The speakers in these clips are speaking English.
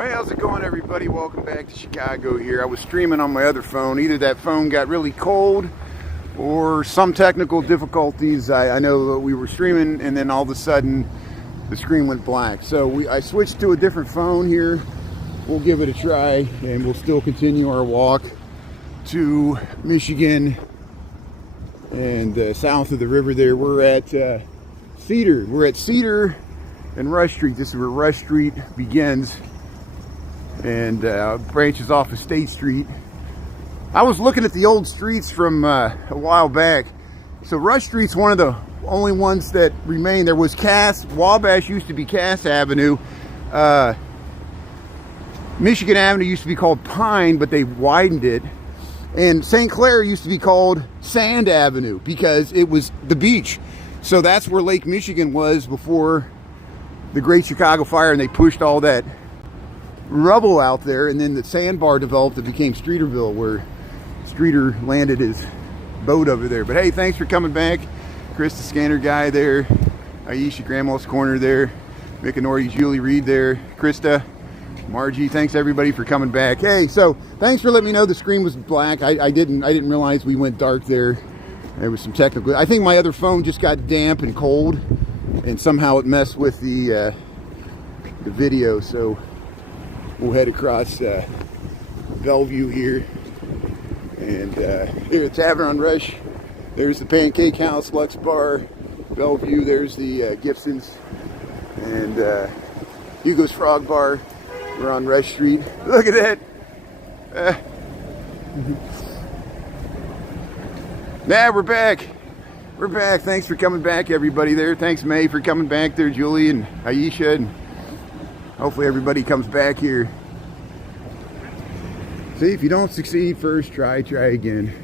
Hey, how's it going, everybody? Welcome back to Chicago here. I was streaming on my other phone. Either that phone got really cold or some technical difficulties. I know that we were streaming and then all of a sudden the screen went black. So I switched to a different phone here. We'll give it a try and we'll still continue our walk to Michigan and south of the river there. We're at Cedar. We're at Cedar and Rush Street. This is where Rush Street begins and branches off of State Street. I was looking at the old streets from a while back. So Rush Street's one of the only ones that remain. There was Cass. Wabash used to be Cass Avenue. Michigan Avenue used to be called Pine, but they widened it. And St. Clair used to be called Sand Avenue because it was the beach. So that's where Lake Michigan was before the Great Chicago Fire, and they pushed all that rubble out there, and then the sandbar developed. It became Streeterville, where Streeter landed his boat over there. But hey, thanks for coming back. Chris the scanner guy there, Aisha Grandma's Corner there, Mick and Norty, Julie Reed there, Krista, Margie. Thanks everybody for coming back. Hey, so thanks for letting me know the screen was black. I didn't realize we went dark there. There was some technical. I think my other phone just got damp and cold, and somehow it messed with the video. So we'll head across Bellevue here, and here at Tavern on Rush. There's the Pancake House, Lux Bar, Bellevue. There's the Gibson's and Hugo's Frog Bar. We're on Rush Street. Look at that. Nah, we're back. We're back. Thanks for coming back, everybody there. Thanks, May, for coming back there, Julie and Aisha, and hopefully everybody comes back here. See, if you don't succeed first, try again.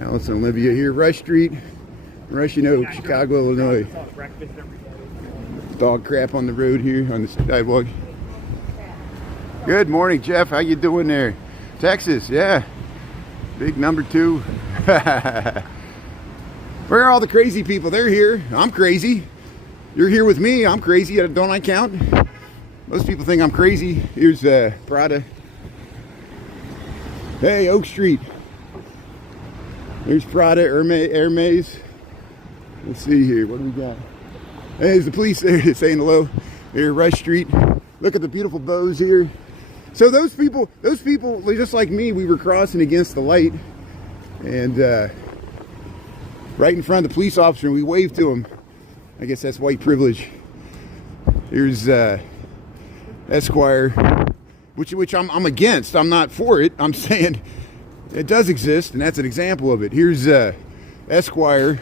Alice and Olivia here, Rush Street, Rushing Oak, Chicago, Illinois. Dog crap on the road here on the sidewalk. Good morning, Jeff. How you doing there? Texas, yeah. Big number 2. Where are all the crazy people? They're here. I'm crazy. You're here with me. I'm crazy. Don't I count? Most people think I'm crazy. Here's Prada. Hey, Oak Street. There's Prada, Hermes. Let's see here. What do we got? Hey, there's the police there saying hello. Here, Rush Street. Look at the beautiful bows here. So those people, just like me, we were crossing against the light, and right in front of the police officer, and we waved to him. I guess that's white privilege. Here's Esquire, which I'm against. I'm not for it. I'm saying it does exist, and that's an example of it. Here's Esquire.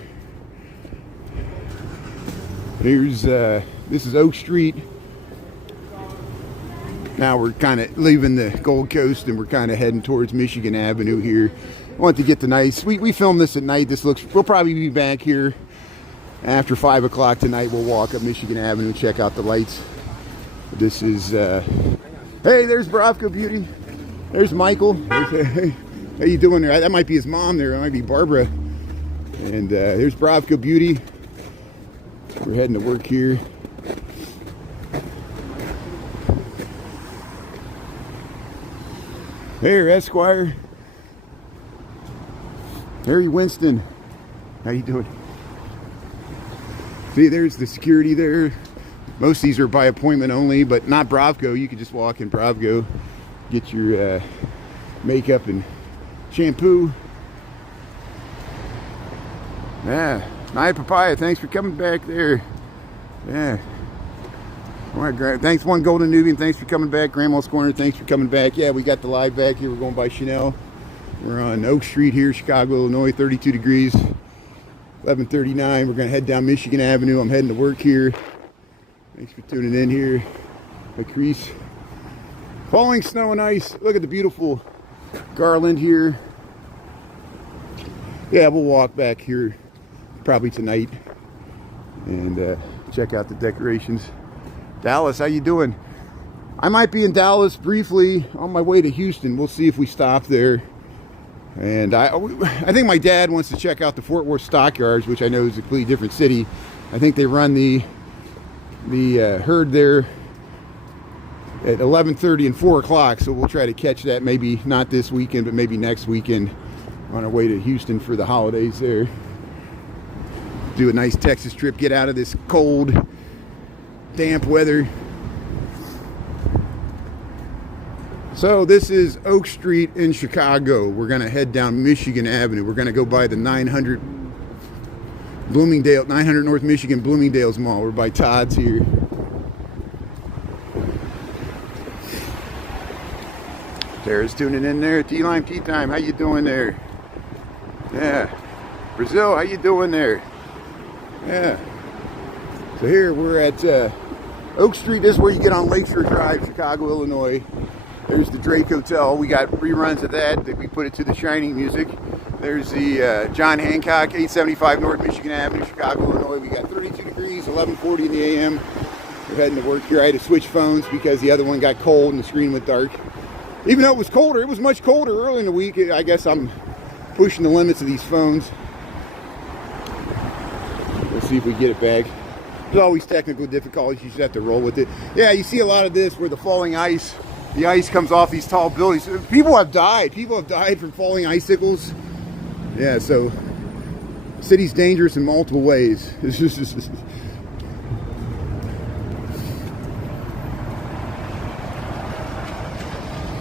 Here's this is Oak Street. Now we're kind of leaving the Gold Coast and we're kind of heading towards Michigan Avenue here. I want to get the nice. We filmed this at night. We'll probably be back here after 5 o'clock tonight. We'll walk up Michigan Avenue and check out the lights. This is hey, there's Bravco Beauty. There's Michael. Hey, how you doing there? That might be his mom there. That might be Barbara. And there's Bravco Beauty. We're heading to work here. Here, Esquire. Harry Winston. How you doing? See, there's the security there. Most of these are by appointment only, but not Bravco. You can just walk in Bravco, get your makeup and shampoo. Yeah. Night Papaya, thanks for coming back there. Yeah. All right, thanks, One Golden Nubian. Thanks for coming back. Grandma's Corner, thanks for coming back. Yeah, we got the live back here. We're going by Chanel. We're on Oak Street here, Chicago, Illinois, 32 degrees, 11:39. We're going to head down Michigan Avenue. I'm heading to work here. Thanks for tuning in here. Crease. Falling snow and ice. Look at the beautiful garland here. Yeah, we'll walk back here probably tonight and check out the decorations. Dallas, how you doing? I might be in Dallas briefly on my way to Houston. We'll see if we stop there. And I think my dad wants to check out the Fort Worth Stockyards, which I know is a completely different city. I think they run the herd there at 11:30 and 4 o'clock. So we'll try to catch that, maybe not this weekend, but maybe next weekend on our way to Houston for the holidays there. Do a nice Texas trip, get out of this cold, damp weather. So this is Oak Street in Chicago. We're gonna head down Michigan Avenue. We're gonna go by the 900 North Michigan Bloomingdale's Mall. We're by Todd's here. Tara's tuning in there. T-Lime Tea Time. How you doing there? Yeah. Brazil, how you doing there? Yeah. So here we're at Oak Street. This is where you get on Lakeshore Drive, Chicago, Illinois. There's the Drake Hotel. We got reruns of that we put it to the Shining music. There's the John Hancock, 875 North Michigan Avenue, Chicago, Illinois. We got 32 degrees, 11:40 in the a.m. We're heading to work here. I had to switch phones because the other one got cold and the screen went dark. Even though it was colder, it was much colder early in the week. I guess I'm pushing the limits of these phones. Let's see if we get it back. There's always technical difficulties. You just have to roll with it. Yeah, you see a lot of this where the falling ice, the ice comes off these tall buildings. People have died. People have died from falling icicles. Yeah, so the city's dangerous in multiple ways.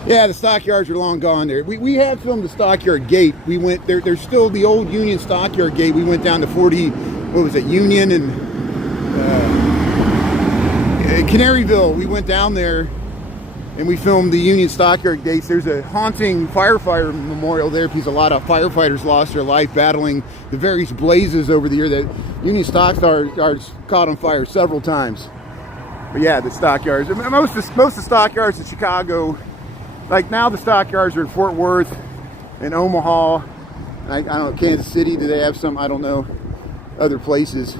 Yeah, the stockyards are long gone there. We have filmed the stockyard gate. We went there. There's still the old Union stockyard gate. We went down to 40, what was it, Union and Canaryville. We went down there and we filmed the Union stockyard gates. There's a haunting firefighter memorial there because a lot of firefighters lost their life battling the various blazes over the year. That Union stockyards caught on fire several times. But yeah, the stockyards. Most of the stockyards in Chicago. Like now the stockyards are in Fort Worth and Omaha. I don't know, Kansas City, do they have some? I don't know. Other places.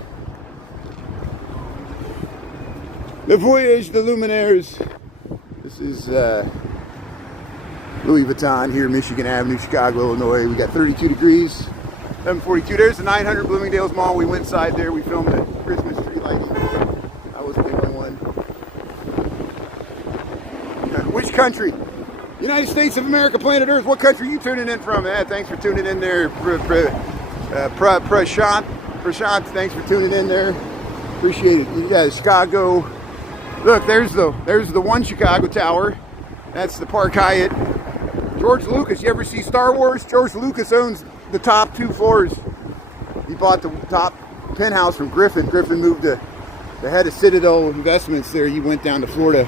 Le Voyage de Luminaires. This is Louis Vuitton here, Michigan Avenue, Chicago, Illinois. We got 32 degrees, 11:42. There's the 900 Bloomingdale's Mall. We went inside there. We filmed the Christmas tree lighting. I was the only one. Which country? United States of America, planet Earth. What country are you tuning in from? Thanks for tuning in there. Prashant, thanks for tuning in there. Appreciate it. Yeah, Chicago. Look, there's the one Chicago Tower. That's the Park Hyatt. George Lucas. You ever see Star Wars? George Lucas owns the top 2 floors. He bought the top penthouse from Griffin. Griffin moved the head of Citadel Investments there. He went down to Florida.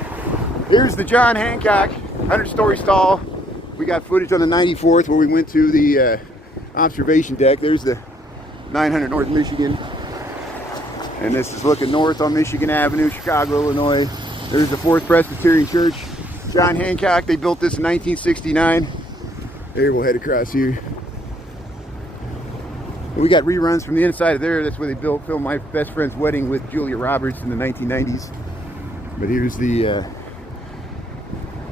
Here's the John Hancock 100-story stall. We got footage on the 94th where we went to the observation deck. There's the 900 North Michigan. And this is looking north on Michigan Avenue, Chicago, Illinois. There's the 4th Presbyterian Church. John Hancock, they built this in 1969. There, we'll head across here. We got reruns from the inside of there. That's where they filmed my best friend's wedding with Julia Roberts in the 1990s. But here's the...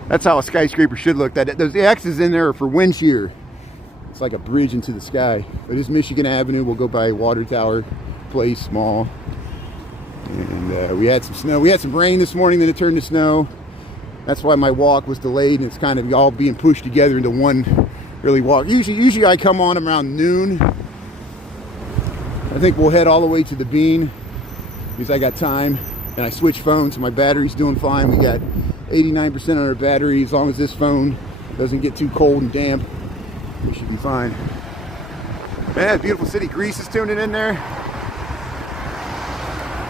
that's how a skyscraper should look. Those X's in there are for wind shear. It's like a bridge into the sky. But it's Michigan Avenue. We'll go by Water Tower Place Mall. And we had some snow. We had some rain this morning, then it turned to snow. That's why my walk was delayed, and it's kind of all being pushed together into one really walk. Usually I come on around noon. I think we'll head all the way to the Bean because I got time. And I switched phones, so my battery's doing fine. We got 89% on our battery. As long as this phone doesn't get too cold and damp, we should be fine. Man, beautiful city. Greece is tuning in there.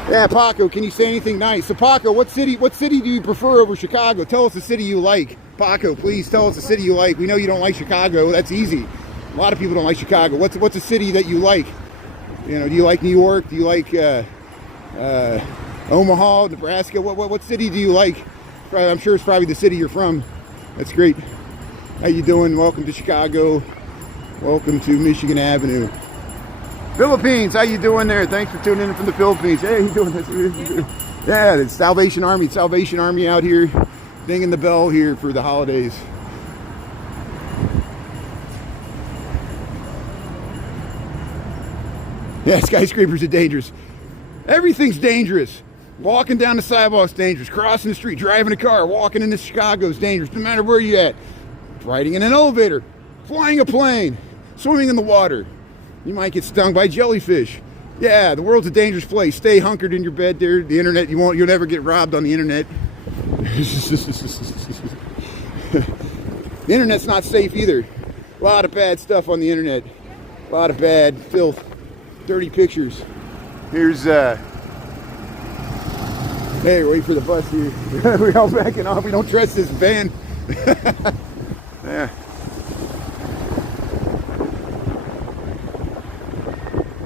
Yeah, Paco, can you say anything nice? So Paco, what city do you prefer over Chicago? Tell us the city you like. Paco, please tell us the city you like. We know you don't like Chicago. That's easy. A lot of people don't like Chicago. What's a city that you like? You know, do you like New York? Do you like Omaha, Nebraska? What city do you like? I'm sure it's probably the city you're from. That's great. How you doing? Welcome to Chicago. Welcome to Michigan Avenue. Philippines, how you doing there? Thanks for tuning in from the Philippines. Hey, you doing this? Yeah, it's Salvation Army out here, dinging the bell here for the holidays. Yeah, skyscrapers are dangerous. Everything's dangerous. Walking down the sidewalk's dangerous. Crossing the street, driving a car, walking into Chicago is dangerous. No matter where you're at. Riding in an elevator, flying a plane, swimming in the water. You might get stung by jellyfish. Yeah, the world's a dangerous place. Stay hunkered in your bed there. The internet, you'll never get robbed on the internet. The internet's not safe either. A lot of bad stuff on the internet. A lot of bad filth, dirty pictures. Here's hey, wait for the bus here. We're all backing off. We don't trust this van. Yeah.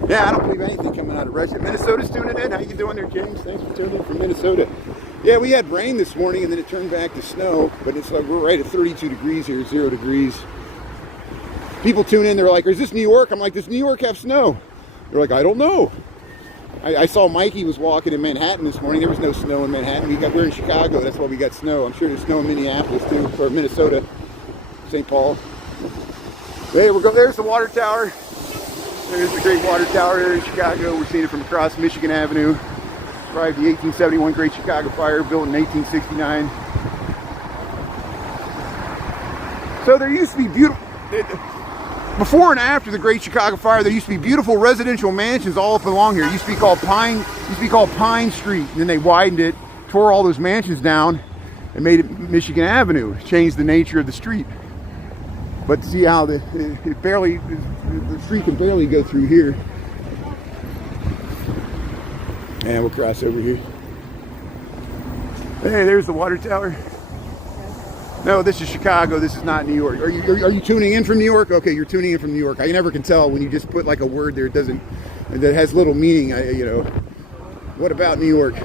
Yeah, I don't believe anything coming out of Russia. Minnesota's tuning in. How you doing there, James? Thanks for tuning in from Minnesota. Yeah, we had rain this morning and then it turned back to snow, but it's like we're right at 32 degrees here, 0 degrees. People tune in, they're like, is this New York? I'm like, does New York have snow? They're like, I don't know. I saw Mikey was walking in Manhattan this morning. There was no snow in Manhattan. We're in Chicago, that's why we got snow. I'm sure there's snow in Minneapolis too, or Minnesota, St. Paul. Hey, there's the water tower. There's the Great Water Tower here in Chicago. We're seeing it from across Michigan Avenue. Survived the 1871 Great Chicago Fire, built in 1869. So there used to be beautiful, before and after the Great Chicago Fire, there used to be beautiful residential mansions all up along here. It used to be called Pine Street. And then they widened it, tore all those mansions down, and made it Michigan Avenue. Changed the nature of the street. But see how the street can barely go through here. And we'll cross over here. Hey, there's the water tower. No, this is Chicago. This is not New York. Are you tuning in from New York? Okay, you're tuning in from New York. I never can tell when you just put like a word there. That has little meaning. You know. What about New York?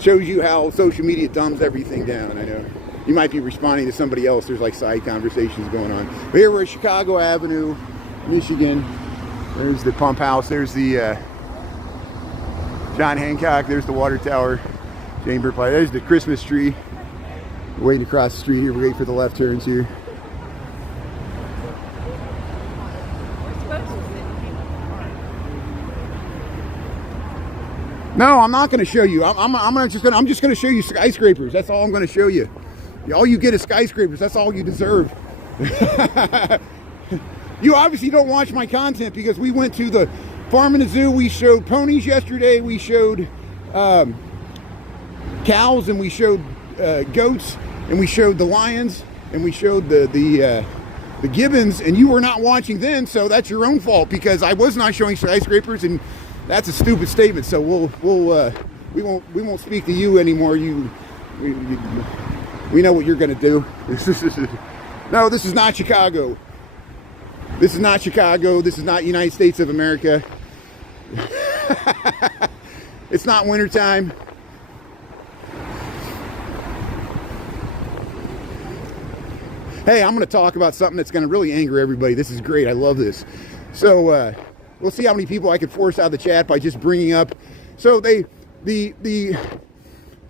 Shows you how social media dumbs everything down. I know. You might be responding to somebody else. There's like side conversations going on. But here we're at Chicago Avenue, Michigan. There's the pump house. There's the John Hancock. There's the water tower. Chamber Pie. There's the Christmas tree. We're waiting across the street here. We're waiting for the left turns here. No, I'm not going to show you. I'm just going to show you skyscrapers. That's all I'm going to show you. All you get is skyscrapers. That's all you deserve. You obviously don't watch my content because we went to the farm and the zoo. We showed ponies yesterday. We showed cows, and we showed goats, and we showed the lions, and we showed the gibbons. And you were not watching then, so that's your own fault because I was not showing skyscrapers, and that's a stupid statement. So we won't speak to you anymore. We know what you're going to do. No, this is not Chicago. This is not Chicago. This is not United States of America. It's not wintertime. Hey, I'm going to talk about something that's going to really anger everybody. This is great. I love this. So we'll see how many people I can force out of the chat by just bringing up. So they're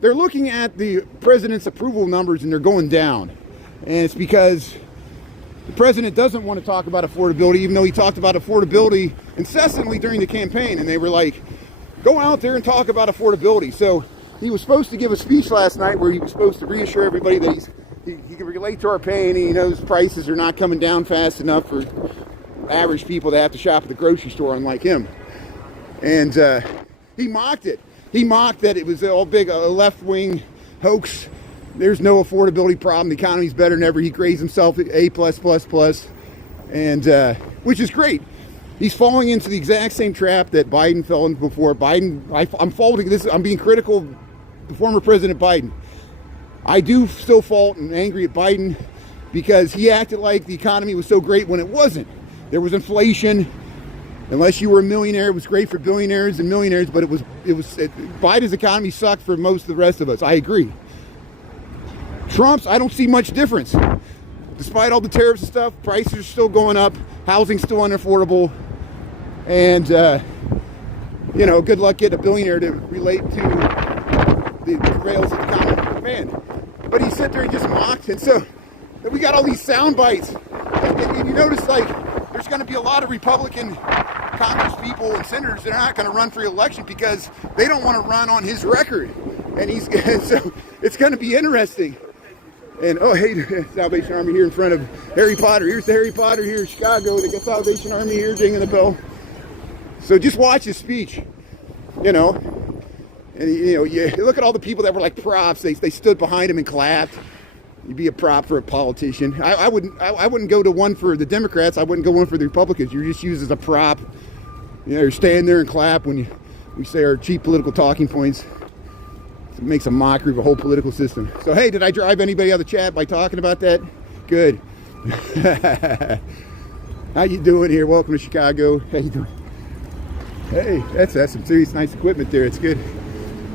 looking at the president's approval numbers and they're going down. And it's because the president doesn't want to talk about affordability, even though he talked about affordability incessantly during the campaign. And they were like, go out there and talk about affordability. So he was supposed to give a speech last night where he was supposed to reassure everybody that he can relate to our pain, and he knows prices are not coming down fast enough for average people that have to shop at the grocery store, unlike him. And he mocked it. He mocked that it was all big, a left-wing hoax. There's no affordability problem. The economy's better than ever. He grades himself A+++, and which is great. He's falling into the exact same trap that Biden fell into before. I'm faulting this. I'm being critical of the former President Biden. I do still fault and angry at Biden because he acted like the economy was so great when it wasn't. There was inflation. Unless you were a millionaire, it was great for billionaires and millionaires, but Biden's economy sucked for most of the rest of us. I agree. Trump's, I don't see much difference. Despite all the tariffs and stuff, prices are still going up, housing's still unaffordable, and good luck getting a billionaire to relate to the rails of the common man. But he sat there and just mocked, and so we got all these sound bites. And you notice, like, there's going to be a lot of Republican Congress people and senators that are not going to run for election because they don't want to run on his record. And so it's going to be interesting. And oh, hey, Salvation Army here in front of Harry Potter. Here's the Harry Potter here in Chicago. They got Salvation Army here dinging the bell. So just watch his speech, you know. And you look at all the people that were like props. They stood behind him and clapped. You'd be a prop for a politician. I wouldn't go to one for the Democrats. I wouldn't go one for the Republicans. You're just used as a prop. You know, you're standing there and clap when we say our cheap political talking points. It makes a mockery of a whole political system. So hey, did I drive anybody out of the chat by talking about that? Good. How you doing here? Welcome to Chicago. How you doing? Hey, that's some serious nice equipment there. It's good.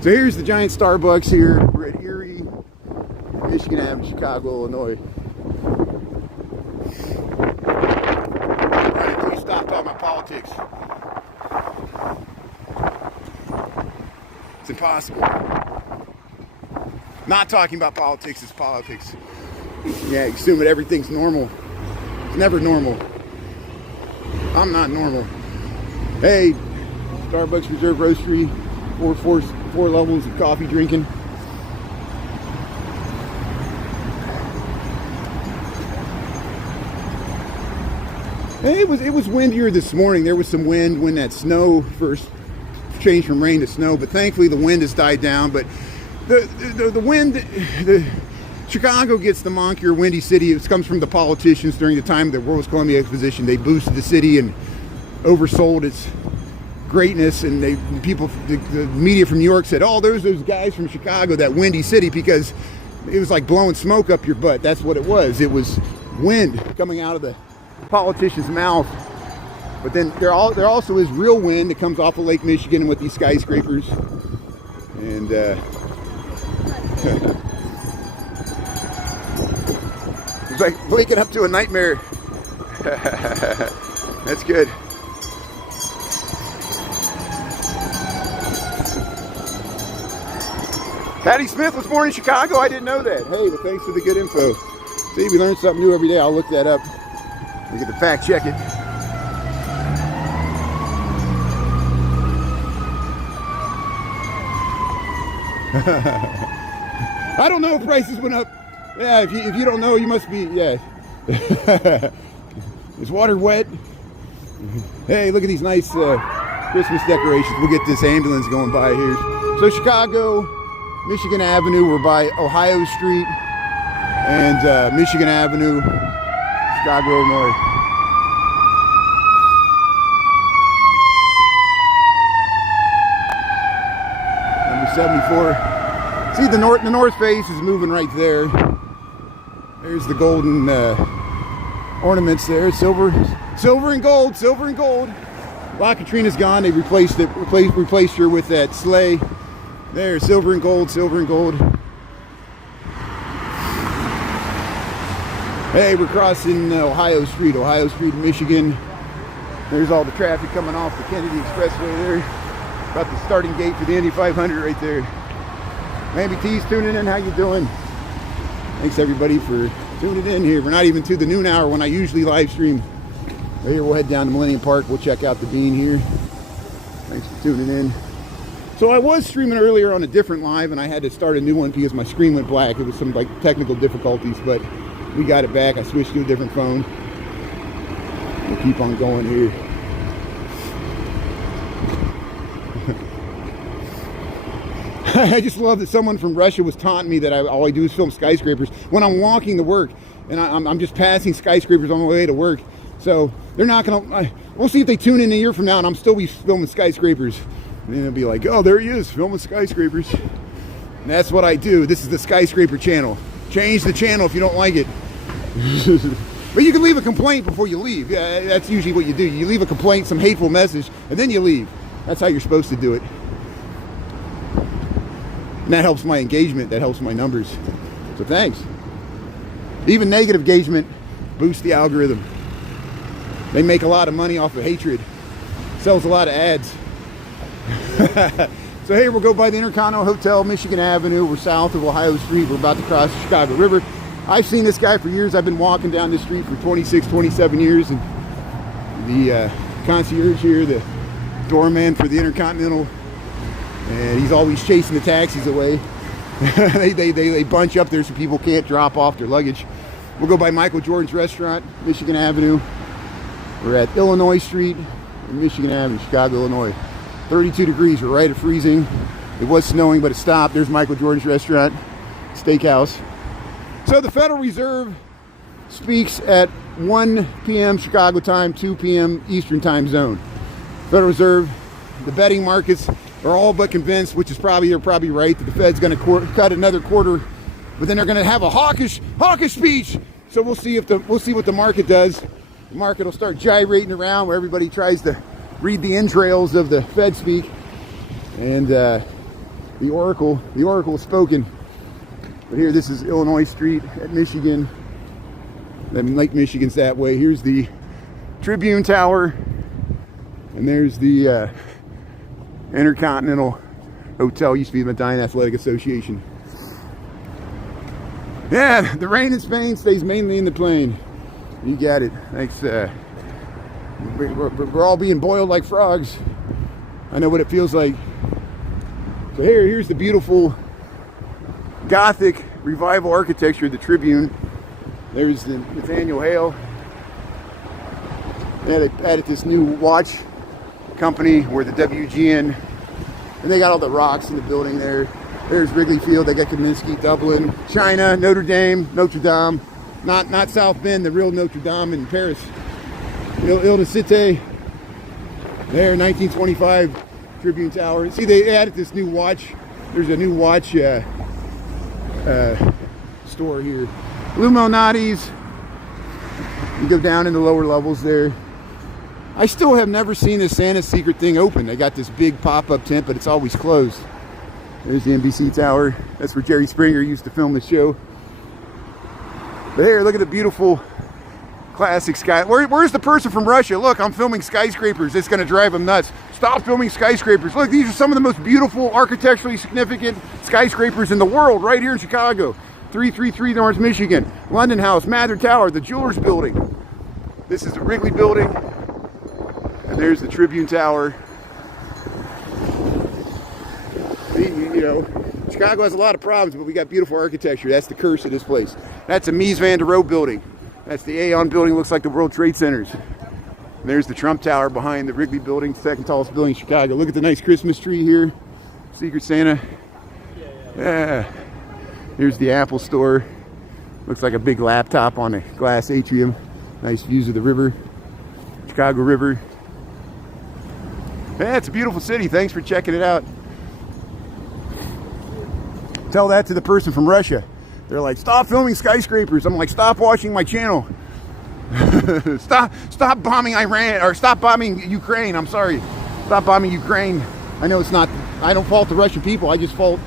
So here's the giant Starbucks here. We're at Erie, Michigan Avenue, Chicago, Illinois. Right until you stop talking about politics. It's impossible. Not talking about politics is politics. Yeah, assume that everything's normal. It's never normal. I'm not normal. Hey, Starbucks Reserve Roastery, four levels of coffee drinking. Hey, it was windier this morning. There was some wind when that snow first changed from rain to snow, but thankfully the wind has died down. But the wind, Chicago gets the moniker Windy City. It comes from the politicians during the time of the World's Columbia Exposition. They boosted the city and oversold its greatness, and the media from New York said, oh, there's those guys from Chicago, that Windy City, because it was like blowing smoke up your butt. That's what it was. It was wind coming out of the politician's mouth. But then there also is real wind that comes off of Lake Michigan with these skyscrapers. And it's like waking up to a nightmare. That's good. Patty Smith was born in Chicago. I didn't know that. Hey, well, thanks for the good info. See, we learn something new every day. I'll look that up. We get to fact check it. I don't know if prices went up. Yeah, if you don't know, you must be, yeah. Is water wet? Hey, look at these nice Christmas decorations. We'll get this ambulance going by here. So Chicago, Michigan Avenue, we're by Ohio Street and Michigan Avenue, Chicago, Illinois. Number 74. See, the north face is moving right there. There's the golden ornaments there, silver and gold. La Katrina's gone. They replaced her with that sleigh. There, silver and gold. Hey, we're crossing Ohio Street, Michigan. There's all the traffic coming off the Kennedy Expressway there. About the starting gate for the Indy 500 right there. Maybe T's tuning in. How you doing? Thanks everybody for tuning in here. We're not even to the noon hour when I usually live stream. Right here, we'll head down to Millennium Park. We'll check out the Bean here. Thanks for tuning in. So I was streaming earlier on a different live, and I had to start a new one because my screen went black. It was some like technical difficulties, but we got it back. I switched to a different phone. We'll keep on going here. I just love that someone from Russia was taunting me that all I do is film skyscrapers when I'm walking to work, and I'm just passing skyscrapers on my way to work. So they're not gonna. We'll see if they tune in a year from now, and I'm still be filming skyscrapers. And then it'll be like, oh, there he is, filming skyscrapers. And that's what I do. This is the skyscraper channel. Change the channel if you don't like it. But you can leave a complaint before you leave. Yeah, that's usually what you do. You leave a complaint, some hateful message, and then you leave. That's how you're supposed to do it. And that helps my engagement. That helps my numbers. So thanks. Even negative engagement boosts the algorithm. They make a lot of money off of hatred. Sells a lot of ads. So hey, we'll go by the Intercontinental Hotel, Michigan Avenue. We're south of Ohio Street. We're about to cross the Chicago River. I've seen this guy for years. I've been walking down this street for 26, 27 years. And the concierge here, the doorman for the Intercontinental, and he's always chasing the taxis away. they bunch up there so people can't drop off their luggage. We'll go by Michael Jordan's restaurant, Michigan Avenue. We're at Illinois Street and Michigan Avenue, Chicago, Illinois. 32 degrees, we're right at freezing. It was snowing, but it stopped. There's Michael Jordan's restaurant, steakhouse. So the Federal Reserve speaks at 1 p.m. Chicago time, 2 p.m. Eastern time zone. Federal Reserve, the betting markets are all but convinced, which is they're probably right, that the Fed's going to cut another quarter, but then they're going to have a hawkish speech. So we'll see what the market does. The market will start gyrating around where everybody tries to read the entrails of the Fed speak, and the oracle has spoken. But here, this is Illinois Street at Michigan. Then Lake Michigan's that way. Here's the Tribune Tower, and there's the Intercontinental Hotel. Used to be the Medina Athletic Association. Yeah, the rain in Spain stays mainly in the plain. You got it. Thanks. We're all being boiled like frogs. I know what it feels like. So here's the beautiful Gothic revival architecture of the Tribune. There's the Nathaniel Hale. They added this new watch company where the WGN, and they got all the rocks in the building there. There's Wrigley Field. They got Kaminsky, Dublin, China, Notre Dame, not South Bend, the real Notre Dame in Paris. Ile de Cité. There, 1925 Tribune Tower. See, they added this new watch. There's a new watch store here. Illuminati's. You go down in the lower levels there. I still have never seen this Santa's Secret thing open. They got this big pop-up tent, but it's always closed. There's the NBC Tower. That's where Jerry Springer used to film the show. But here, look at the beautiful classic sky. Where's the person from Russia? Look, I'm filming skyscrapers. It's going to drive them nuts. Stop filming skyscrapers. Look, these are some of the most beautiful, architecturally significant skyscrapers in the world, right here in Chicago. 333 North Michigan, London House, Mather Tower, the Jewelers Building. This is the Wrigley Building, and there's the Tribune Tower. You know, Chicago has a lot of problems, but we got beautiful architecture. That's the curse of this place. That's the Mies van der Rohe building. That's the Aon building. Looks like the World Trade Centers. And there's the Trump Tower behind the Wrigley Building, second tallest building in Chicago. Look at the nice Christmas tree here. Secret Santa. Yeah. Here's the Apple store. Looks like a big laptop on a glass atrium. Nice views of the river. Chicago River. Yeah, it's a beautiful city. Thanks for checking it out. Tell that to the person from Russia. They're like, stop filming skyscrapers. I'm like, stop watching my channel. Stop bombing Iran, or stop bombing Ukraine. I'm sorry. Stop bombing Ukraine. I know it's not, I don't fault the Russian people. I just fault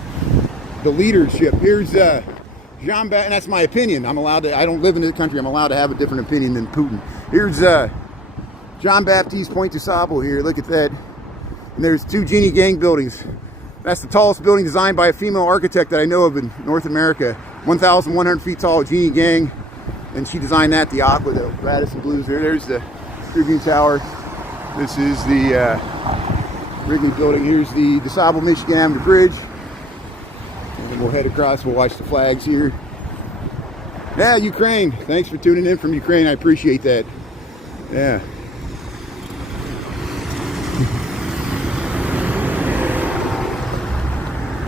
the leadership. Here's and that's my opinion. I'm allowed to, I don't live in the country. I'm allowed to have a different opinion than Putin. Here's Jean Baptiste Pointe du Sable here. Look at that. And there's two Genie Gang buildings. That's the tallest building designed by a female architect that I know of in North America. 1,100 feet tall, Genie Gang. And she designed that, the Aqua, the Radisson Blues. There's the Tribune Tower. This is the Wrigley Building. Here's the DeSable Michigan Avenue Bridge. And then we'll head across, we'll watch the flags here. Yeah, Ukraine. Thanks for tuning in from Ukraine. I appreciate that. Yeah.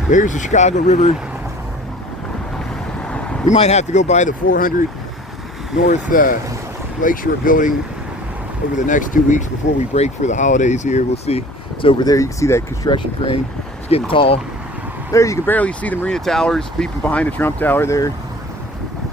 There's the Chicago River. We might have to go by the 400 North Lakeshore building over the next 2 weeks before we break for the holidays here. We'll see. It's over there. You can see that construction crane. It's getting tall. There you can barely see the Marina Towers peeping behind the Trump Tower there.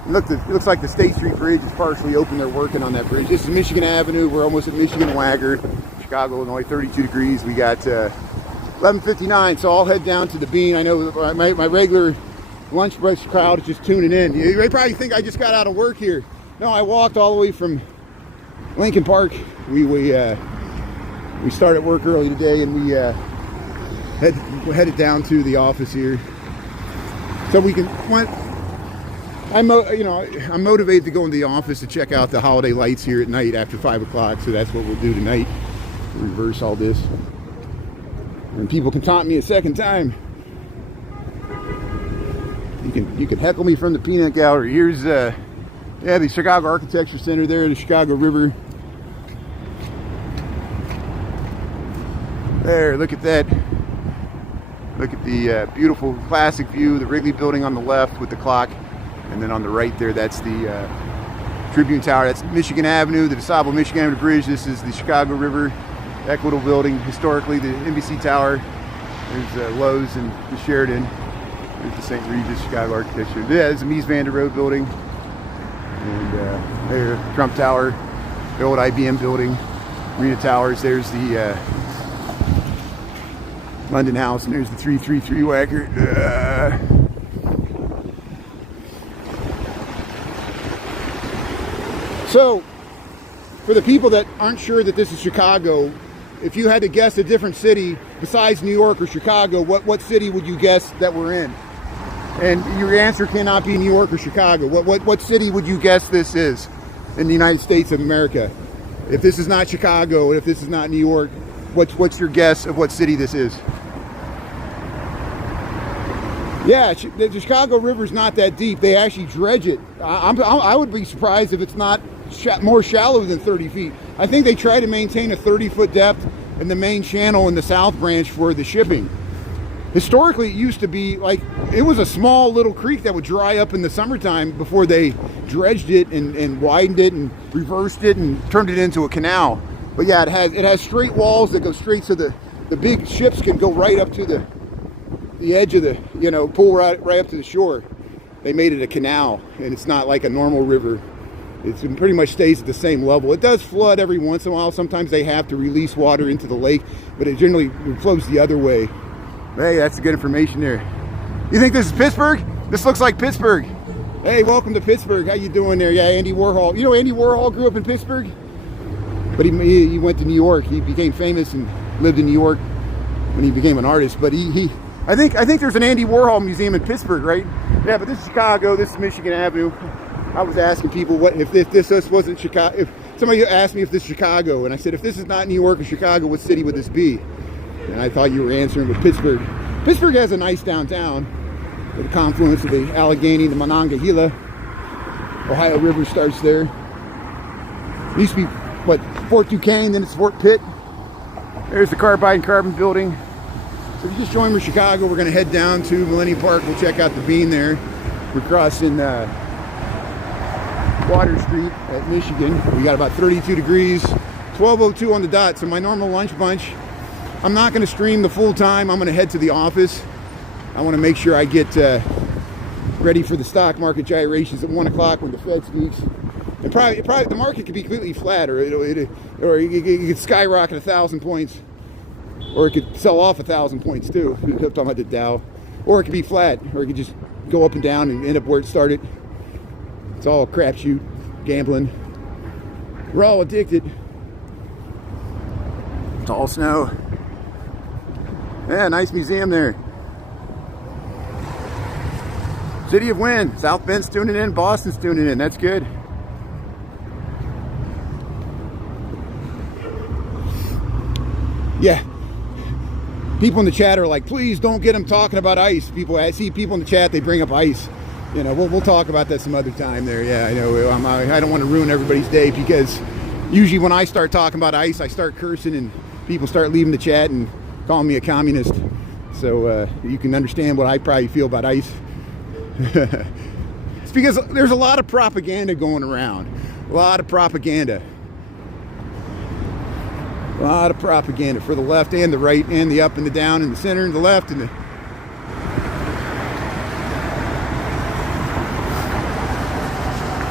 Look, it looks like the State Street Bridge is partially open. They're working on that bridge. This is Michigan Avenue. We're almost at Michigan Wagger, Chicago, Illinois, 32 degrees. We got 11:59, so I'll head down to the Bean. I know my regular lunch break crowd is just tuning in. You probably think I just got out of work here. No, I walked all the way from Lincoln Park. We started work early today, and we headed down to the office here, so we can. I'm motivated to go into the office to check out the holiday lights here at night after 5 o'clock. So that's what we'll do tonight. Reverse all this. And people can taunt me a second time. You can heckle me from the peanut gallery. Here's the Chicago Architecture Center there, the Chicago River. There, look at that. Look at the beautiful classic view, the Wrigley Building on the left with the clock. And then on the right there, that's the Tribune Tower. That's Michigan Avenue, the DeSable Michigan Avenue Bridge. This is the Chicago River Equitable Building. Historically, the NBC Tower. There's Lowe's and the Sheridan. There's the St. Regis Chicago Architecture. Yeah, there's the Mies van der Rohe Building. And there, Trump Tower, the old IBM building, Rita Towers. There's the London House, and there's the 333 Wacker. So, for the people that aren't sure that this is Chicago, if you had to guess a different city besides New York or Chicago, what city would you guess that we're in? And your answer cannot be New York or Chicago. What city would you guess this is in the United States of America? If this is not Chicago, and if this is not New York, what's your guess of what city this is? Yeah, the Chicago River's not that deep. They actually dredge it. I would be surprised if it's not more shallow than 30 feet. I think they try to maintain a 30-foot depth in the main channel in the South Branch for the shipping. Historically, it used to be like, it was a small little creek that would dry up in the summertime before they dredged it and widened it and reversed it and turned it into a canal. But yeah, it has straight walls that go straight, so the big ships can go right up to the edge of the, pull right up to the shore. They made it a canal, and it's not like a normal river. It pretty much stays at the same level. It does flood every once in a while. Sometimes they have to release water into the lake, but it generally flows the other way. Hey, that's good information there. You think this is Pittsburgh? This looks like Pittsburgh. Hey, welcome to Pittsburgh. How you doing there? Yeah, Andy Warhol. You know Andy Warhol grew up in Pittsburgh? But he went to New York. He became famous and lived in New York when he became an artist. But I think there's an Andy Warhol museum in Pittsburgh, right? Yeah, but this is Chicago. This is Michigan Avenue. I was asking people what if this wasn't Chicago. If somebody asked me if this is Chicago, and I said, if this is not New York or Chicago, what city would this be? And I thought you were answering with Pittsburgh. Pittsburgh has a nice downtown with a confluence of the Allegheny, the Monongahela. Ohio River starts there. It used to be, Fort Duquesne, then it's Fort Pitt. There's the Carbide and Carbon building. So if you just joined me in Chicago, we're going to head down to Millennium Park. We'll check out the Bean there. We're crossing Water Street at Michigan. We got about 32 degrees, 12:02 on the dot. So my normal lunch bunch, I'm not going to stream the full time. I'm going to head to the office. I want to make sure I get ready for the stock market gyrations at 1 o'clock when the Fed speaks. And probably the market could be completely it could skyrocket 1,000 points, or it could sell off 1,000 points too. I'm talking about the Dow, or it could be flat, or it could just go up and down and end up where it started. It's all a crapshoot, gambling. We're all addicted. Tall snow. Yeah, nice museum there. City of Wind. South Bend's tuning in, Boston's tuning in. That's good. Yeah. People in the chat are like, please don't get them talking about ice. I see people in the chat, they bring up ice. We'll talk about that some other time there. Yeah, I know. I don't want to ruin everybody's day, because usually when I start talking about ice, I start cursing and people start leaving the chat and calling me a communist. So you can understand what I probably feel about ice. It's because there's a lot of propaganda going around. A lot of propaganda. A lot of propaganda for the left and the right and the up and the down and the center and the left and the...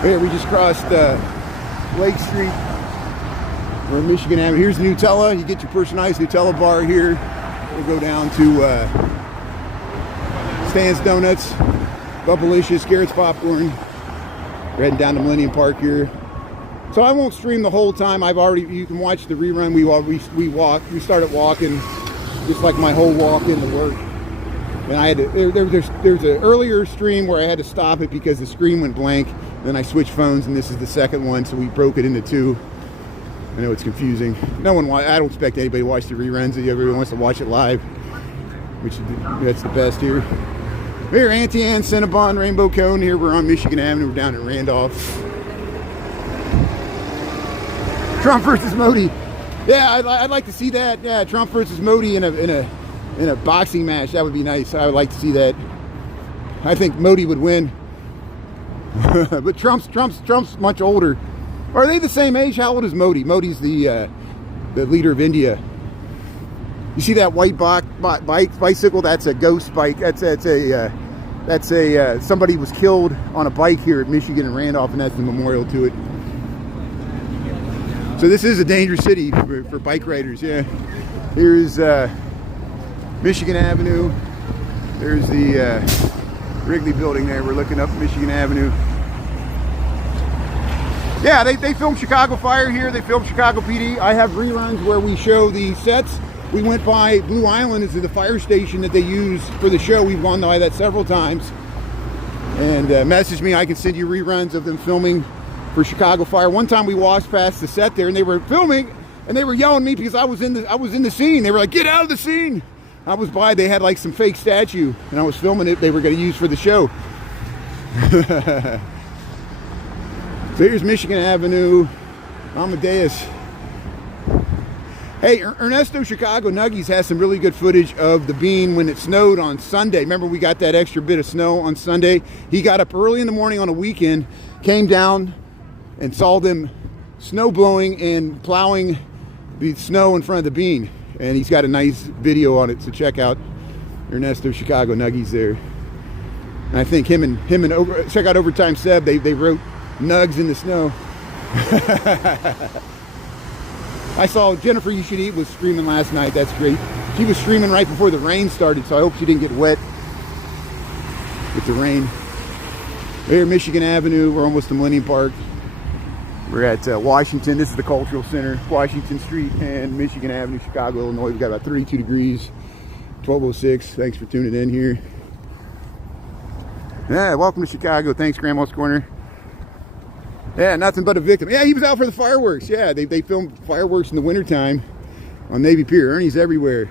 Here, we just crossed Lake Street. We're in Michigan Avenue. Here's Nutella. You get your personalized Nutella bar here. We'll go down to Stan's Donuts, Bubblicious, Garrett's Popcorn. We're heading down to Millennium Park here. So I won't stream the whole time. You can watch the rerun. We started walking, just like my whole walk into work. And I had to, there's an earlier stream where I had to stop it because the screen went blank. Then I switched phones, and this is the second one, so we broke it into two. I know it's confusing. I don't expect anybody to watch the reruns. Everybody wants to watch it live, that's the best here. Here, Auntie Anne, Cinnabon, Rainbow Cone. Here we're on Michigan Avenue. We're down in Randolph. Trump versus Modi. Yeah, I'd like to see that. Yeah, Trump versus Modi in a boxing match. That would be nice. I would like to see that. I think Modi would win. But Trump's much older. Are they the same age? How old is Modi? Modi's the leader of India. You see that white bicycle? That's a ghost bike. That's somebody was killed on a bike here at Michigan and Randolph, and that's the memorial to it. So this is a dangerous city for bike riders. Yeah. Here's Michigan Avenue. There's the Wrigley building there. We're looking up Michigan Avenue. Yeah, they filmed Chicago Fire here. They filmed Chicago PD. I have reruns where we show the sets. We went by Blue Island is the fire station that they use for the show. We've gone by that several times. And message me. I can send you reruns of them filming for Chicago Fire. One time we walked past the set there and they were filming and they were yelling at me because I was in the scene. They were like, "Get out of the scene." I was by. They had like some fake statue and I was filming it. They were going to use for the show. So here's Michigan Avenue, Amadeus. Hey, Ernesto Chicago Nuggies has some really good footage of the Bean when it snowed on Sunday. Remember we got that extra bit of snow on Sunday? He got up early in the morning on a weekend, came down and saw them snow blowing and plowing the snow in front of the Bean. And he's got a nice video on it, so check out Ernesto Chicago Nuggies there. And I think him and check out Overtime Seb, they wrote Nugs in the snow. I saw Jennifer You Should Eat was streaming last night. That's great. She was streaming right before the rain started, so I hope she didn't get wet with the rain. Here, Michigan Avenue. We're almost to Millennium Park. We're at Washington. This is the Cultural Center, Washington Street and Michigan Avenue, Chicago, Illinois. We've got about 32 degrees, 12:06. Thanks for tuning in here. Yeah, welcome to Chicago. Thanks, Grandma's Corner. Yeah, nothing but a victim. Yeah, he was out for the fireworks. Yeah, they filmed fireworks in the wintertime on Navy Pier. Ernie's everywhere.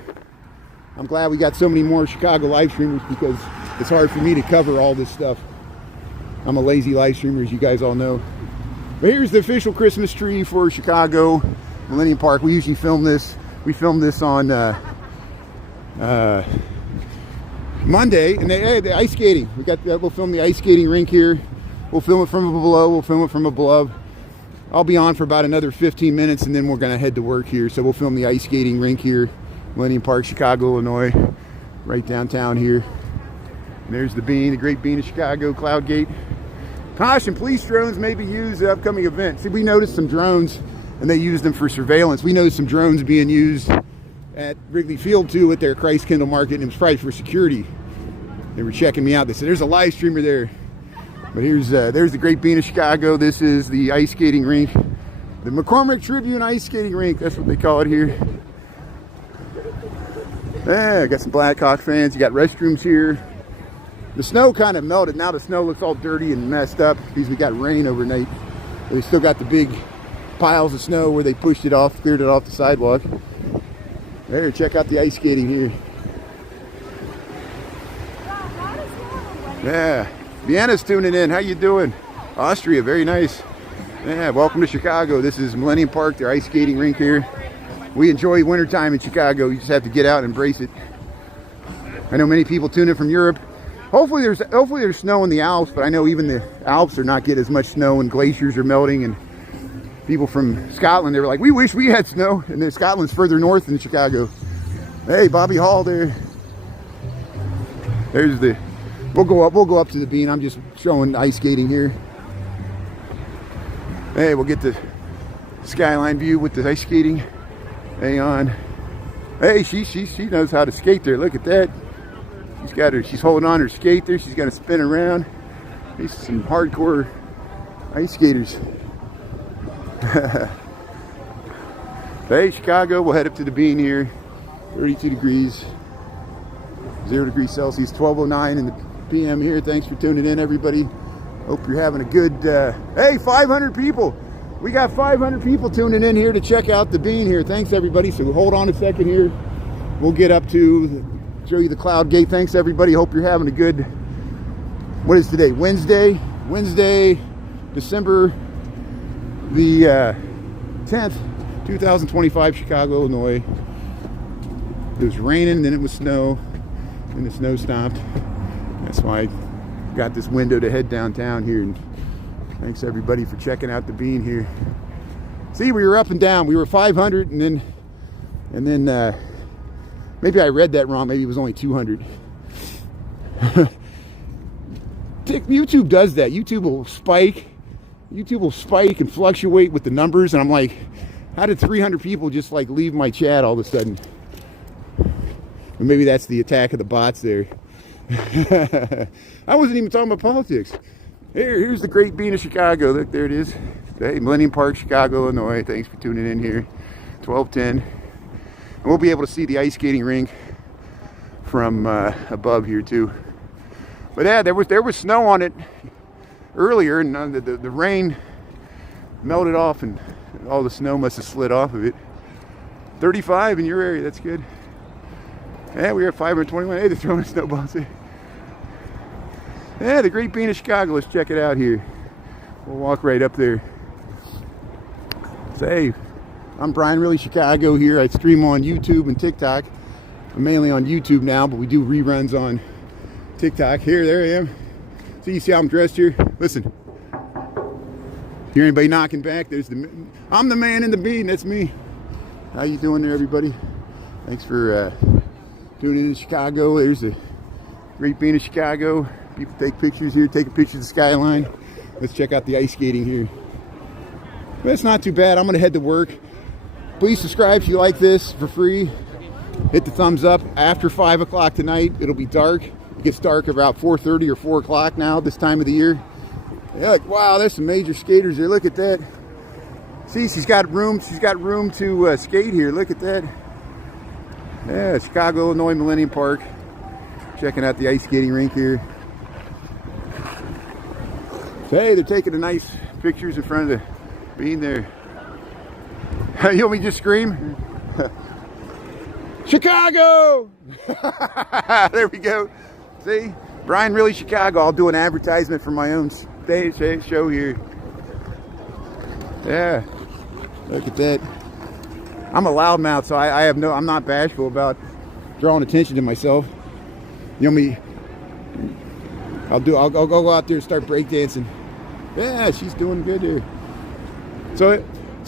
I'm glad we got so many more Chicago live streamers because it's hard for me to cover all this stuff. I'm a lazy live streamer, as you guys all know. But here's the official Christmas tree for Chicago, Millennium Park. We usually film this. We filmed this on Monday, and the ice skating. We'll film the ice skating rink here. We'll film it from below. We'll film it from above. I'll be on for about another 15 minutes, and then we're going to head to work here. So we'll film the ice skating rink here, Millennium Park, Chicago, Illinois, right downtown here. And there's the Bean, the Great Bean of Chicago, Cloud Gate. Caution, police drones may be used at upcoming events. See, we noticed some drones, and they used them for surveillance. We noticed some drones being used at Wrigley Field, too, at their Christ Kindle Market, and it was probably for security. They were checking me out. They said, there's a live streamer there. But there's the Great Bean of Chicago. This is the ice skating rink. The McCormick Tribune Ice Skating Rink. That's what they call it here. Yeah, got some Blackhawk fans. You got restrooms here. The snow kind of melted. Now the snow looks all dirty and messed up because we got rain overnight. But they still got the big piles of snow where they pushed it off, cleared it off the sidewalk. There, check out the ice skating here. Yeah. Vienna's tuning in. How you doing? Austria, very nice. Yeah, welcome to Chicago. This is Millennium Park, their ice skating rink here. We enjoy wintertime in Chicago. You just have to get out and embrace it. I know many people tune in from Europe. Hopefully there's snow in the Alps, but I know even the Alps are not getting as much snow and glaciers are melting. And people from Scotland, they were like, we wish we had snow. And then Scotland's further north than Chicago. Hey, Bobby Hall there. There's the... We'll go up to the Bean. I'm just showing ice skating here. Hey, we'll get the skyline view with the ice skating. Hang on. Hey, she knows how to skate there. Look at that. She's holding on her skate there. She's gonna spin around. These are some hardcore ice skaters. Hey, Chicago, we'll head up to the Bean here. 32 degrees, 0 degrees Celsius, 12:09 in the PM here. Thanks for tuning in, everybody. Hope you're having a good hey, 500 people. We got 500 people tuning in here to check out the bean here. Thanks everybody. So hold on a second here. We'll get up to show you the cloud gate. Thanks everybody. Hope you're having a good, what is today? Wednesday, December the 10th, 2025, Chicago, Illinois. It was raining, then it was snow, and the snow stopped. That's why I got this window to head downtown here. And thanks everybody for checking out the bean here. See, we were up and down. We were 500, and then maybe I read that wrong. Maybe it was only 200. YouTube does that. YouTube will spike and fluctuate with the numbers, and I'm like, how did 300 people just like leave my chat all of a sudden? Or maybe that's the attack of the bots there. I wasn't even talking about politics. Here's the great bean of Chicago. Look, there it is. Hey, Millennium Park, Chicago, Illinois. Thanks for tuning in here. 1210. And we'll be able to see the ice skating rink from above here too. But yeah, there was snow on it earlier, and the rain melted off, and all the snow must have slid off of it. 35 in your area. That's good. Yeah, we were at 521. Hey, they're throwing snowballs here. Yeah, the great bean of Chicago. Let's check it out here. We'll walk right up there. So, hey, I'm Brian Really Chicago here. I stream on YouTube and TikTok. I'm mainly on YouTube now, but we do reruns on TikTok. There I am. So you see how I'm dressed here? Listen. Hear anybody knocking back? I'm the man in the bean. That's me. How you doing there, everybody? Thanks for tuning in to Chicago. There's the great bean of Chicago. People take pictures here, taking pictures of the skyline. Let's check out the ice skating here. But it's not too bad. I'm going to head to work. Please subscribe if you like this for free. Hit the thumbs up. After 5 o'clock tonight, it'll be dark. It gets dark about 4:30 or 4 o'clock now, this time of the year. Yeah, like, wow, there's some major skaters there. Look at that. See, she's got room to skate here. Look at that. Yeah, Chicago, Illinois, Millennium Park. Checking out the ice skating rink here. So, hey, they're taking the nice pictures in front of the bean there. You want me to just scream? Chicago! There we go. See? Brian Really Chicago. I'll do an advertisement for my own show here. Yeah. Look at that. I'm a loudmouth, so I'm not bashful about drawing attention to myself. You know me. I'll go out there and start breakdancing. Yeah, she's doing good here. So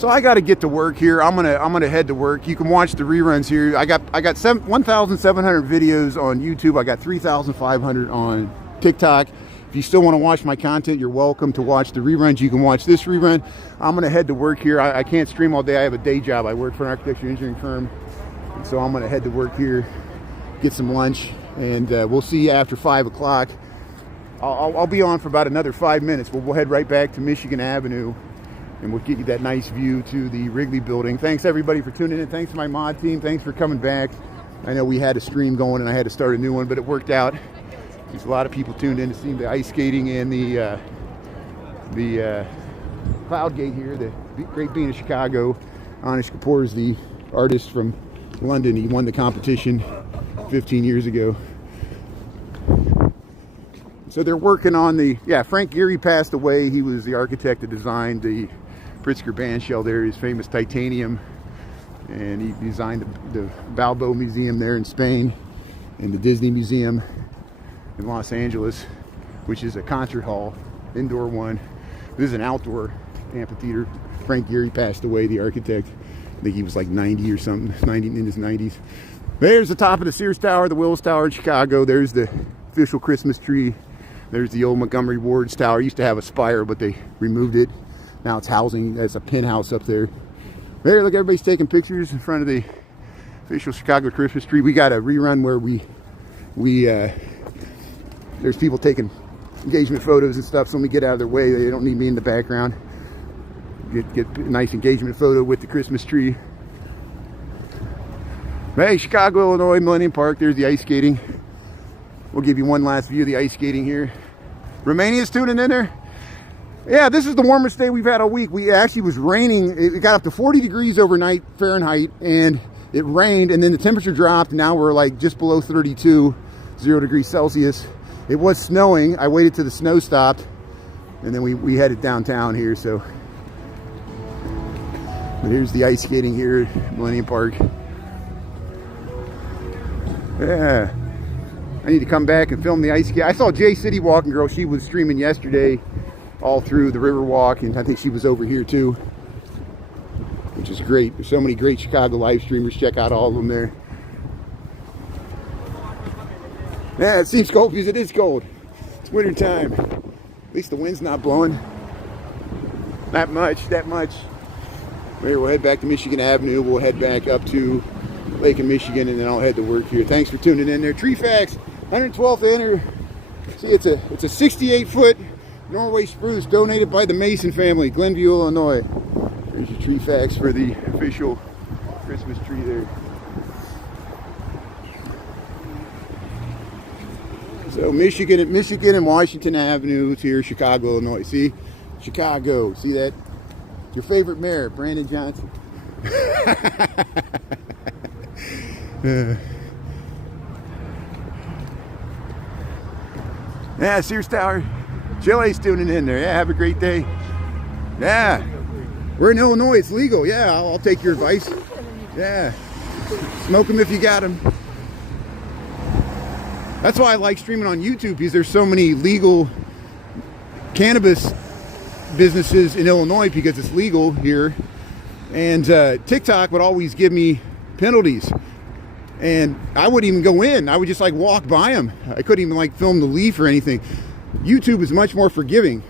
I got to get to work here. I'm gonna head to work. You can watch the reruns here. I got 1,700 videos on YouTube. I got 3,500 on TikTok. If you still want to watch my content, you're welcome to watch the reruns. You can watch this rerun. I'm gonna head to work here. I can't stream all day. I have a day job. I work for an architecture engineering firm, and so I'm gonna head to work here, get some lunch, and we'll see you after 5 o'clock. I'll be on for about another 5 minutes, but we'll head right back to Michigan Avenue, and we'll get you that nice view to the Wrigley building. Thanks everybody for tuning in. Thanks to my mod team. Thanks for coming back. I know we had a stream going and I had to start a new one, but it worked out. There's a lot of people tuned in to see the ice skating and the cloud gate here, the great bean of Chicago. Anish Kapoor is the artist from London. He won the competition 15 years ago. So they're working on Frank Gehry passed away. He was the architect that designed the Pritzker bandshell there, his famous titanium. And he designed the Balbo Museum there in Spain, and the Disney Museum in Los Angeles, which is a concert hall, indoor one. This is an outdoor amphitheater. Frank Gehry passed away, the architect. I think he was like 90 or something, 90 in his 90s. There's the top of the Sears Tower, the Willis Tower in Chicago. There's the official Christmas tree. There's the old Montgomery Ward's tower. It used to have a spire, but they removed it. Now it's housing. It's a penthouse up there. There, look, everybody's taking pictures in front of the official Chicago Christmas tree. We got a rerun where there's people taking engagement photos and stuff, so when we get out of their way, they don't need me in the background. Get a nice engagement photo with the Christmas tree. Hey, Chicago, Illinois, Millennium Park. There's the ice skating. We'll give you one last view of the ice skating here. Romania's tuning in there. Yeah, this is the warmest day we've had all week. We actually was raining. It got up to 40 degrees overnight Fahrenheit, and it rained, and then the temperature dropped. Now we're like just below 32, 0 degrees Celsius. It was snowing. I waited till the snow stopped, and then we headed downtown here. So, but here's the ice skating here at Millennium Park. Yeah, I need to come back and film the ice skate. I saw Jay City Walking Girl. She was streaming yesterday all through the river walk, and I think she was over here too, which is great. There's so many great Chicago live streamers. Check out all of them there. Yeah, it seems cold because it is cold. It's winter time. At least the wind's not blowing. Not much, that much. We'll head back to Michigan Avenue. We'll head back up to Lake of Michigan, and then I'll head to work here. Thanks for tuning in there. Tree Facts, 112th enter. See, it's a 68-foot Norway spruce donated by the Mason family, Glenview, Illinois. There's your Tree Facts for the official Christmas tree there. So Michigan and Washington Avenues here, Chicago, Illinois. See, Chicago. See that? It's your favorite mayor, Brandon Johnson. Yeah, Sears Tower. Chile's tuning in there. Yeah, have a great day. Yeah, we're in Illinois. It's legal. Yeah, I'll take your advice. Yeah, smoke them if you got them. That's why I like streaming on YouTube, because there's so many legal cannabis businesses in Illinois because it's legal here. And TikTok would always give me penalties, and I wouldn't even go in. I would just like walk by them. I couldn't even like film the leaf or anything. YouTube is much more forgiving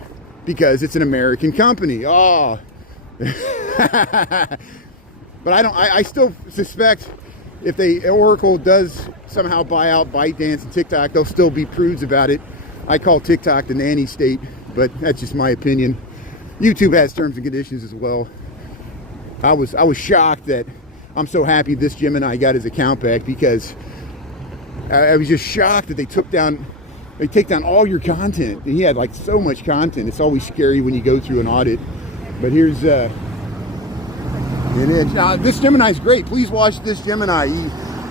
because it's an American company. Oh, but I still suspect if Oracle does somehow buy out ByteDance and TikTok, they'll still be prudes about it. I call TikTok the nanny state, but that's just my opinion. YouTube has terms and conditions as well. I was shocked that I'm so happy this Gemini got his account back, because I was just shocked that they take down all your content. And he had like so much content. It's always scary when you go through an audit. But here's this Gemini's great. Please watch this Gemini.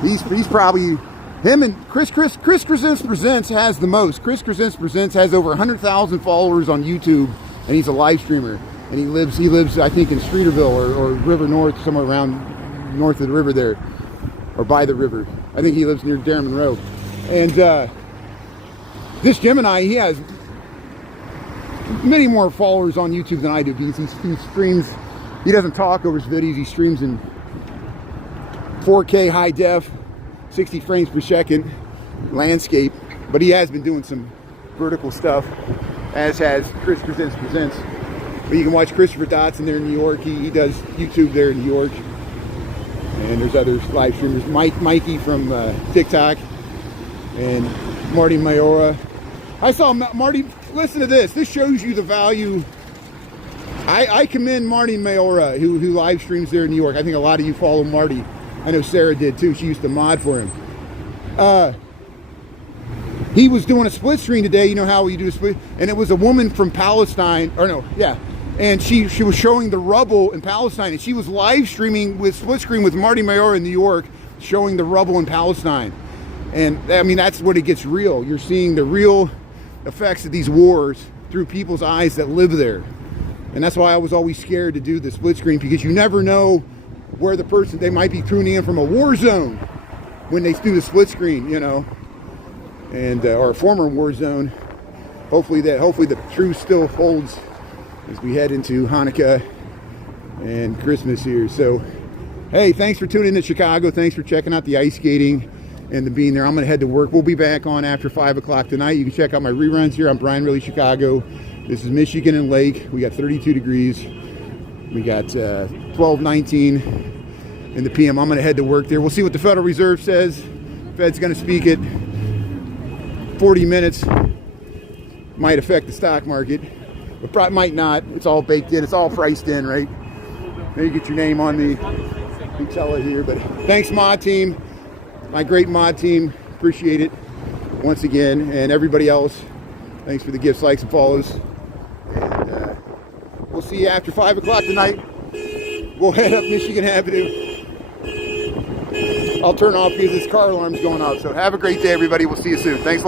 He's probably, him and Chris Presents has the most. Chris Presents has over 100,000 followers on YouTube, and he's a live streamer. And he lives I think in Streeterville or River North, somewhere around north of the river there, or by the river. I think he lives near Darren Monroe. And this Gemini, he has many more followers on YouTube than I do, because he streams. He doesn't talk over his videos. He streams in 4K high def, 60 frames per second, landscape. But he has been doing some vertical stuff, as has Chris Presents. But you can watch Christopher Dotson there in New York. He does YouTube there in New York. And there's other live streamers. Mikey from TikTok, and Marty Mayora. I saw Marty. Listen to this. This shows you the value. I commend Marty Mayora, who live streams there in New York. I think a lot of you follow Marty. I know Sarah did too. She used to mod for him. He was doing a split screen today. You know how you do a split, and it was a woman from Palestine, or no, yeah. And she was showing the rubble in Palestine, and she was live streaming with split screen with Marty Mayora in New York, showing the rubble in Palestine. And I mean, that's when it gets real. You're seeing the real effects of these wars through people's eyes that live there. And that's why I was always scared to do the split screen, because you never know where the person, they might be tuning in from a war zone when they do the split screen, you know, and or a former war zone. Hopefully the truth still holds as we head into Hanukkah and Christmas here. So, hey, thanks for tuning in to Chicago. Thanks for checking out the ice skating and the being there. I'm going to head to work. We'll be back on after 5 o'clock tonight. You can check out my reruns here on Brian Really Chicago. This is Michigan and Lake. We got 32 degrees. We got 12:19 in the PM. I'm going to head to work there. We'll see what the Federal Reserve says. Fed's going to speak at 40 minutes. Might affect the stock market, but probably might not. It's all baked in. It's all priced in, right? There you get your name on the Nutella here. But thanks, mod team. My great mod team. Appreciate it once again. And everybody else, thanks for the gifts, likes, and follows. And see you after 5 o'clock tonight. We'll head up Michigan Avenue. I'll turn off because this car alarm's going off. So have a great day, everybody. We'll see you soon. Thanks a lot.